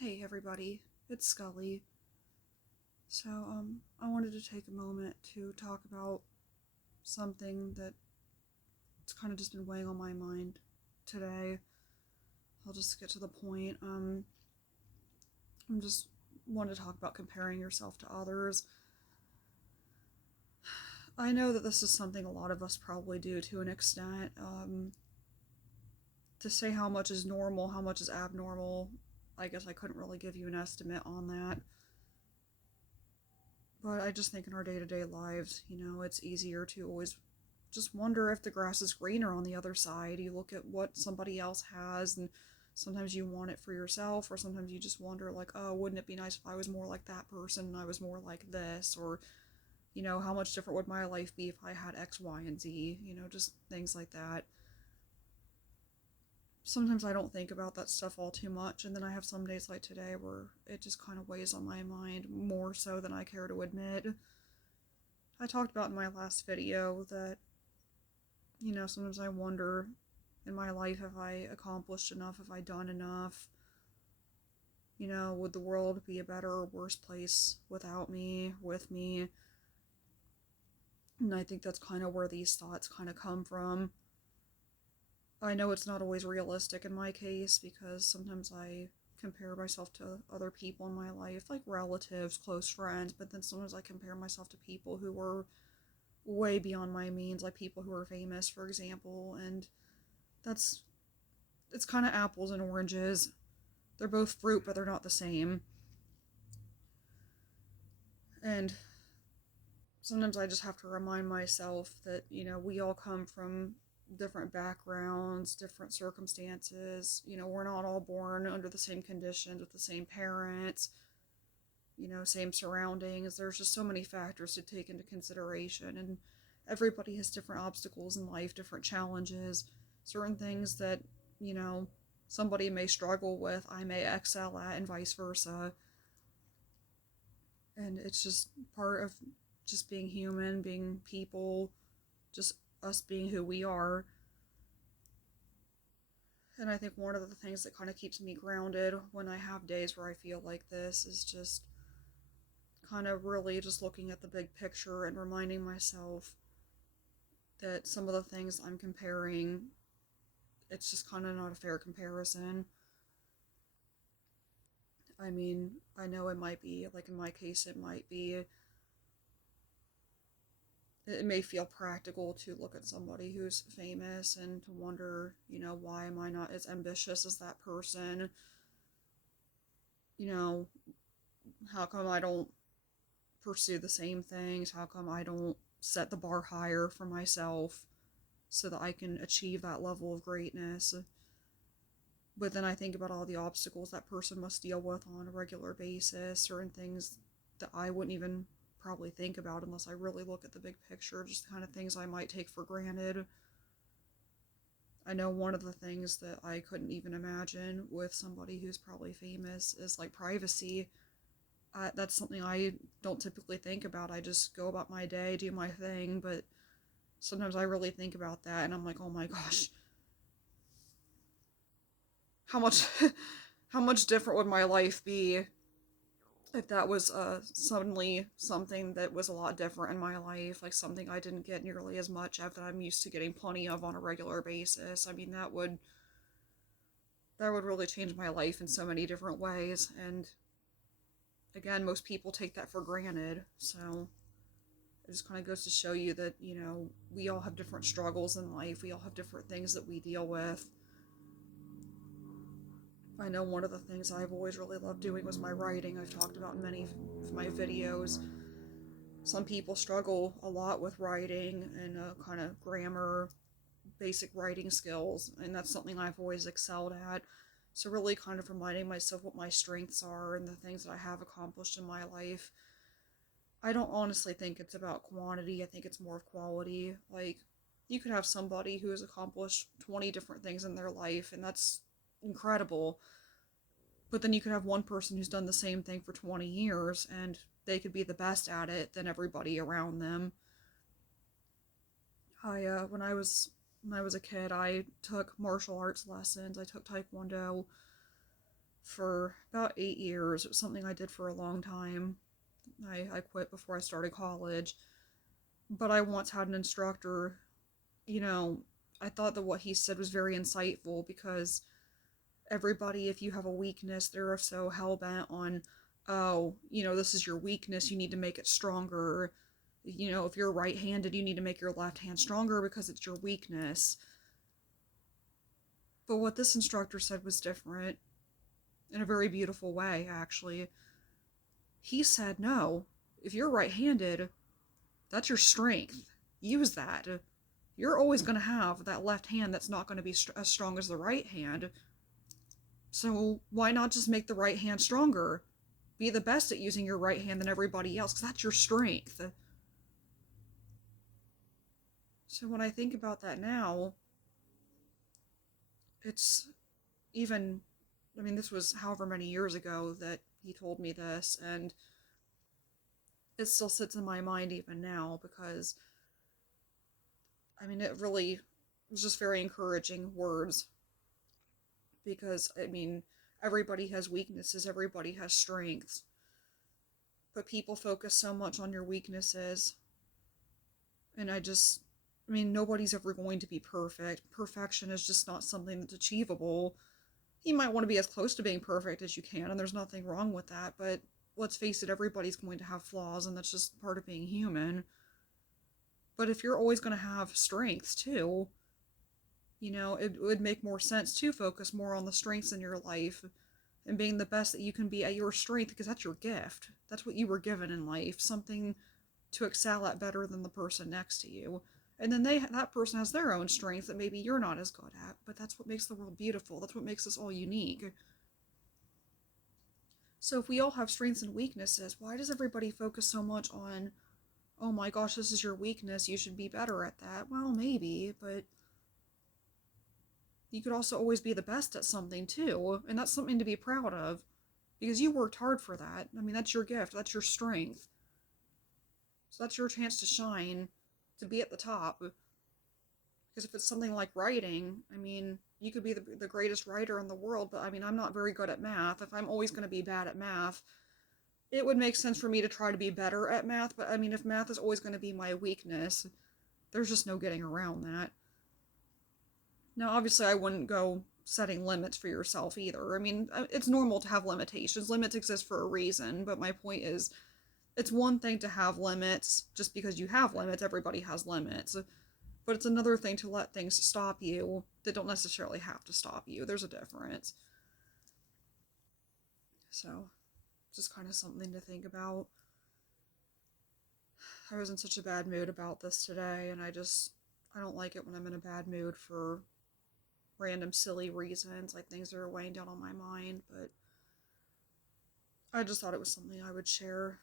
Hey everybody, it's Scully. So, I wanted to take a moment to talk about something that's kind of just been weighing on my mind today. I'll just get to the point. I'm just wanted to talk about comparing yourself to others. I know that this is something a lot of us probably do to an extent. To say how much is normal, how much is abnormal, I guess I couldn't really give you an estimate on that. But I just think in our day to day lives, it's easier to always just wonder if the grass is greener on the other side. You look at what somebody else has, and sometimes you want it for yourself, or sometimes you just wonder, like, oh, wouldn't it be nice if I was more like that person and I was more like this? Or, how much different would my life be if I had X, Y, and Z? Just things like that. Sometimes I don't think about that stuff all too much, and then I have some days like today where it just kind of weighs on my mind more so than I care to admit. I talked about in my last video that, sometimes I wonder in my life, have I accomplished enough? Have I done enough? Would the world be a better or worse place without me, with me? And I think that's kind of where these thoughts kind of come from. I know it's not always realistic in my case because sometimes I compare myself to other people in my life, like relatives, close friends, but then sometimes I compare myself to people who were way beyond my means, like people who are famous, for example, and that's it's kind of apples and oranges. They're both fruit, but they're not the same. And sometimes I just have to remind myself that, we all come from different backgrounds, different circumstances. We're not all born under the same conditions with the same parents, same surroundings. There's just so many factors to take into consideration, and everybody has different obstacles in life, different challenges, certain things that, you know, somebody may struggle with, I may excel at, and vice versa. And it's just part of just being human, being people, just us being who we are. And I think one of the things that kind of keeps me grounded when I have days where I feel like this is just kind of really just looking at the big picture and reminding myself that some of the things I'm comparing, it's just kind of not a fair comparison. I mean, I know it might be, like in my case, it may feel practical to look at somebody who's famous and to wonder, why am I not as ambitious as that person? You know, how come I don't pursue the same things? How come I don't set the bar higher for myself so that I can achieve that level of greatness? But then I think about all the obstacles that person must deal with on a regular basis, certain things that I wouldn't even probably think about unless I really look at the big picture, just the kind of things I might take for granted. I know one of the things that I couldn't even imagine with somebody who's probably famous is like privacy. That's something I don't typically think about. I just go about my day, do my thing, but sometimes I really think about that and I'm like, oh my gosh, how much how much different would my life be if that was suddenly something that was a lot different in my life, like something I didn't get nearly as much of that I'm used to getting plenty of on a regular basis. I mean, that would really change my life in so many different ways. And again, most people take that for granted. So it just kind of goes to show you that, we all have different struggles in life. We all have different things that we deal with. I know one of the things I've always really loved doing was my writing. I've talked about in many of my videos. Some people struggle a lot with writing and kind of grammar, basic writing skills, and that's something I've always excelled at. So, really kind of reminding myself what my strengths are and the things that I have accomplished in my life. I don't honestly think it's about quantity, I think it's more of quality. Like, you could have somebody who has accomplished 20 different things in their life, and that's incredible. But then you could have one person who's done the same thing for 20 years, and they could be the best at it than everybody around them. When I was a kid, I took martial arts lessons. I took taekwondo for about 8 years. It was something I did for a long time. I quit before I started college. But I once had an instructor, you know, I thought that what he said was very insightful because everybody, if you have a weakness, they're so hell bent on, oh, this is your weakness, you need to make it stronger. If you're right handed, you need to make your left hand stronger because it's your weakness. But what this instructor said was different, in a very beautiful way, actually. He said, no, if you're right handed, that's your strength. Use that. You're always going to have that left hand that's not going to be as strong as the right hand. So why not just make the right hand stronger? Be the best at using your right hand than everybody else, because that's your strength. So when I think about that now, it's even, this was however many years ago that he told me this, and it still sits in my mind even now because, it really was just very encouraging words. Because, everybody has weaknesses, everybody has strengths. But people focus so much on your weaknesses. And nobody's ever going to be perfect. Perfection is just not something that's achievable. You might want to be as close to being perfect as you can, and there's nothing wrong with that, but let's face it, everybody's going to have flaws, and that's just part of being human. But if you're always going to have strengths too, it would make more sense to focus more on the strengths in your life and being the best that you can be at your strength, because that's your gift. That's what you were given in life, something to excel at better than the person next to you. And then that person has their own strength that maybe you're not as good at, but that's what makes the world beautiful. That's what makes us all unique. So if we all have strengths and weaknesses, why does everybody focus so much on, oh my gosh, this is your weakness, you should be better at that? Well, maybe, but you could also always be the best at something too, and that's something to be proud of, because you worked hard for that. That's your gift, that's your strength. So that's your chance to shine, to be at the top. Because if it's something like writing, you could be the greatest writer in the world, but I'm not very good at math. If I'm always going to be bad at math, it would make sense for me to try to be better at math, but if math is always going to be my weakness, there's just no getting around that. Now, obviously, I wouldn't go setting limits for yourself either. It's normal to have limitations. Limits exist for a reason, but my point is, it's one thing to have limits. Just because you have limits, everybody has limits. But it's another thing to let things stop you that don't necessarily have to stop you. There's a difference. So, just kind of something to think about. I was in such a bad mood about this today, and I don't like it when I'm in a bad mood for random silly reasons, like things that are weighing down on my mind, but I just thought it was something I would share,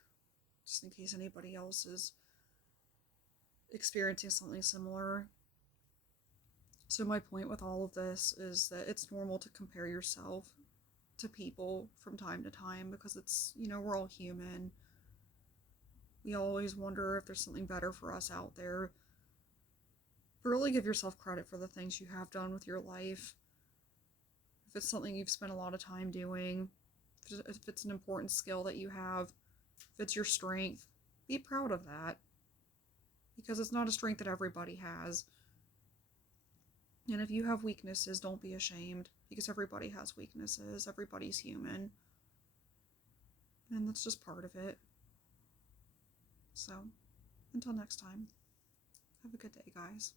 just in case anybody else is experiencing something similar. So my point with all of this is that it's normal to compare yourself to people from time to time, because it's, we're all human. We always wonder if there's something better for us out there. But really give yourself credit for the things you have done with your life. If it's something you've spent a lot of time doing, if it's an important skill that you have, if it's your strength, be proud of that. Because it's not a strength that everybody has. And if you have weaknesses, don't be ashamed, because everybody has weaknesses. Everybody's human. And that's just part of it. So, until next time, have a good day, guys.